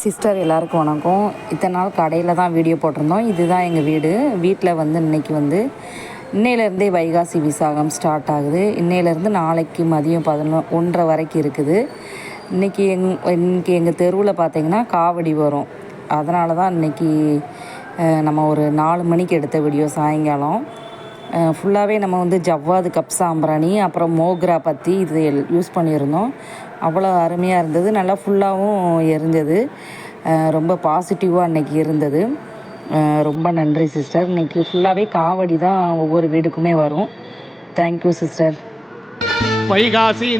Sister எல்லாருக்கும் வணக்கம். இத்தனை நாள் கடையில் தான் வீடியோ போட்டிருந்தோம். இதுதான் எங்கள் வீடு. வீட்டில் வந்து இன்றைக்கி வந்து இன்னையிலேருந்தே வைகாசி விசாகம் ஸ்டார்ட் ஆகுது. இன்னையிலேருந்து நாளைக்கு மதியம் 1:30 வரைக்கும் இருக்குது. இன்றைக்கி எங்கள் தெருவில் பார்த்திங்கன்னா காவடி வரும். அதனால தான் இன்றைக்கி நம்ம ஒரு 4 மணிக்கு எடுத்த வீடியோ சாயங்காலம். ஃபுல்லாகவே நம்ம வந்து ஜவ்வாது கப் சாம்பிராணி அப்புறம் மோக்ரா பற்றி இது யூஸ் பண்ணியிருந்தோம். அவ்வளோ அருமையாக இருந்தது. நல்லா ஃபுல்லாகவும் எரிஞ்சது. ரொம்ப பாசிட்டிவாக அன்றைக்கி இருந்தது. ரொம்ப நன்றி சிஸ்டர். இன்றைக்கி ஃபுல்லாகவே காவடி தான் ஒவ்வொரு வீடுக்குமே வரும். Thank you sister. வைகாசி